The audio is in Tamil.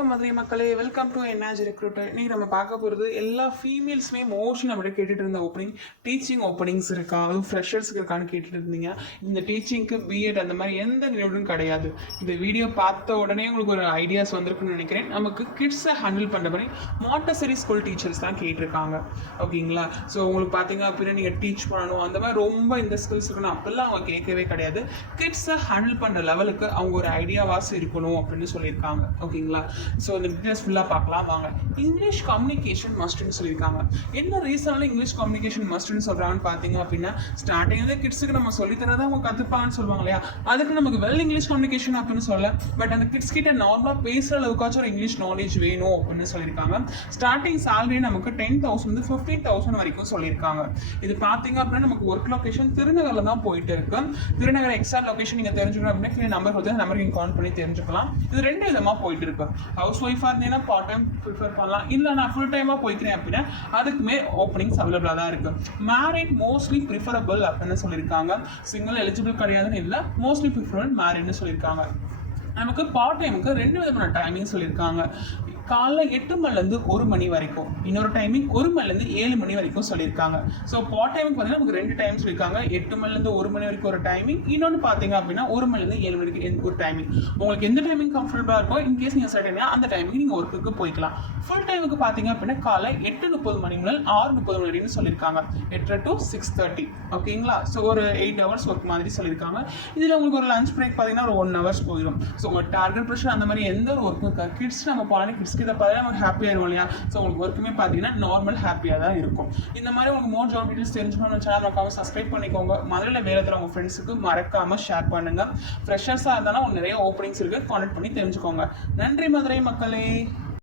வணக்கம் மதுரை மக்களே. வெல்கம் டு என்ஆஜ் ரெக்ரூட்டர் இன்னைக்கு நம்ம பார்க்க போகிறது எல்லா ஃபீமேல்ஸுமே மோஸ்ட்லி நம்மகிட்ட கேட்டுட்டு இருந்த ஓப்பனிங் டீச்சிங் ஓப்பனிங்ஸ் இருக்கா? அதுவும் ஃப்ரெஷர்ஸ்க்கு இருக்கான்னு கேட்டுட்டு இருந்தீங்க. இந்த டீச்சிங்க்கு பிஎட் அந்த மாதிரி எந்த நினைவுடும் கிடையாது. இந்த வீடியோ பார்த்த உடனே உங்களுக்கு ஒரு ஐடியாஸ் வந்திருக்குன்னு நினைக்கிறேன். நமக்கு கிட்ஸை ஹேண்டில் பண்ணுற மாதிரி மாட்டசரி ஸ்கூல் டீச்சர்ஸ் தான் கேட்டிருக்காங்க. ஓகேங்களா ஸோ உங்களுக்கு பார்த்தீங்க அப்படின்னா நீங்கள் டீச் பண்ணணும். அந்த மாதிரி ரொம்ப இந்த ஸ்கில்ஸ் இருக்கணும் அப்படிலாம் அவங்க கேட்கவே கிடையாது. கிட்ஸை ஹேண்டில் பண்ணுற லெவலுக்கு அவங்க ஒரு ஐடியாவாஸ் இருக்கணும் அப்படின்னு சொல்லியிருக்காங்க. ஓகேங்களா ஸோ இந்த டீட்டெயில்ஸ் ஃபுல்லாக பார்க்கலாம். வாங்க. இங்கிலீஷ் கம்யூனிகேஷன் மஸ்ட்னு சொல்லியிருக்காங்க. என்ன ரீசனால இங்கிலீஷ் கம்யூனிகேஷன் மஸ்ட்னு சொல்கிறாங்கன்னு பார்த்தீங்க அப்படின்னா ஸ்டார்டிங் வந்து கிட்ஸுக்கு நம்ம சொல்லித்தரதான் அவங்க கற்றுப்பாங்கன்னு சொல்லுவாங்க இல்லையா? அதுக்கு நமக்கு வெல் இங்கிலீஷ் கம்யூனிகேஷன் அப்படின்னு சொல்ல பட் அந்த கிட்ஸ் கிட்ட நார்மலாக பேசுகிற அளவுக்காச்சும் ஒரு இங்கிலீஷ் நாலேஜ் வேணும் அப்படின்னு சொல்லியிருக்காங்க. ஸ்டார்டிங் சேலரி நமக்கு டென் தௌசண்ட் வந்து ஃபிஃப்டீன் தௌசண்ட் வரைக்கும் சொல்லியிருக்காங்க. இது பார்த்தீங்க அப்படின்னா நமக்கு ஒர்க் லொகேஷன் திருநகரில் தான் போயிட்டு இருக்கு. திருநகர் எக்ஸ்ட்ரா லொக்கேஷன் நீங்கள் தெரிஞ்சுக்கணும் அப்படின்னா கீழே நம்பர் வந்து நம்பருக்கு நீங்கள் கால் பண்ணி தெரிஞ்சுக்கலாம். இது ரெண்டு விதமாக போயிட்டு இருக்கு. ஹவுஸ் ஒய்ஃபாக இருந்தீங்கன்னா பார்ட் டைம் ப்ரிஃபர் பண்ணலாம். இல்லை நான் ஃபுல் டைமாக போய்க்கிறேன் அப்படின்னா அதுக்குமே ஓப்பனிங்ஸ் அவைலபிளாக தான் இருக்குது மேரிட் மோஸ்ட்லி ப்ரிஃபரபிள் அப்படின்னு சொல்லியிருக்காங்க. சிங்கிள் எலிஜிபிள் கிடையாதுன்னு இல்லை மோஸ்ட்லி ப்ரிஃபரபிள் மேரிட்னு சொல்லியிருக்காங்க. நமக்கு பார்ட் டைமுக்கு ரெண்டு விதமான டைமிங் சொல்லியிருக்காங்க. காலைல எட்டு மணிலேருந்து ஒரு மணி வரைக்கும். இன்னொரு டைமிங் ஒரு மணிலேருந்து ஏழு மணி வரைக்கும் சொல்லியிருக்காங்க. ஸோ பார்ட் டைமுக்கு பார்த்தீங்கன்னா நமக்கு ரெண்டு டைம் சொல்லியிருக்காங்க. எட்டு மணிலேருந்து ஒரு மணி வரைக்கும் ஒரு டைமிங் இன்னொன்று பார்த்தீங்க அப்படின்னா ஒரு மணிலேருந்து ஏழு மணிக்கு எந்த- ஒரு டைமிங் உங்களுக்கு எந்த டைமிங் கம்ஃபர்டபுளாக இருக்கோ இன்கேஸ் நீங்கள் சட்டனா அந்த டைமிங் நீங்கள் ஒர்க்குக்கு போய்க்கலாம். ஃபுல் டைமுக்கு பார்த்தீங்க அப்படின்னா காலை எட்டு முப்பது மணி முதல் ஆறு முப்பது மணி வரைக்கும் சொல்லியிருக்காங்க. எட்டு டு சிக்ஸ் தேர்ட்டி ஓகேங்களா ஸோ ஒரு எயிட் ஹவர்ஸ் ஒர்க் மாதிரி சொல்லியிருக்காங்க. இதில் உங்களுக்கு ஒரு லஞ்ச் பிரேக் பார்த்தீங்கன்னா ஒரு ஒன் ஹவர்ஸ் போயிடும். ஸோ உங்கள் டார்கெட் ப்ரெஷர் அந்த மாதிரி எந்த ஒரு ஒர்க்கும் இருக்காது. கிட்ஸ் நம்ம போனாலும் கிட்ஸ் இதை பார்த்தா நமக்கு ஹாப்பியாக இருக்கும் இல்லையா? ஸோ உங்களுக்கு ஒர்க்குமே பார்த்தீங்கன்னா நார்மல் ஹாப்பியாக தான் இருக்கும். இந்த மாதிரி உங்களுக்கு மோர் ஜாப் டீட்டெயில்ஸ் தெரிஞ்சுக்கணும்னு சேனல் நமக்காக சப்ஸ்கிரைப் பண்ணிக்கோங்க. மதுரையில் வேலை தர உங்கள் ஃப்ரெண்ட்ஸுக்கு மறக்காமல் ஷேர் பண்ணுங்கள் ஃப்ரெஷர்ஸாக இருந்தாலும் உங்களுக்கு நிறைய ஓப்பனிங்ஸ் இருக்குது கான்டெக்ட் பண்ணி தெரிஞ்சுக்கோங்க. நன்றி மதுரை மக்களே.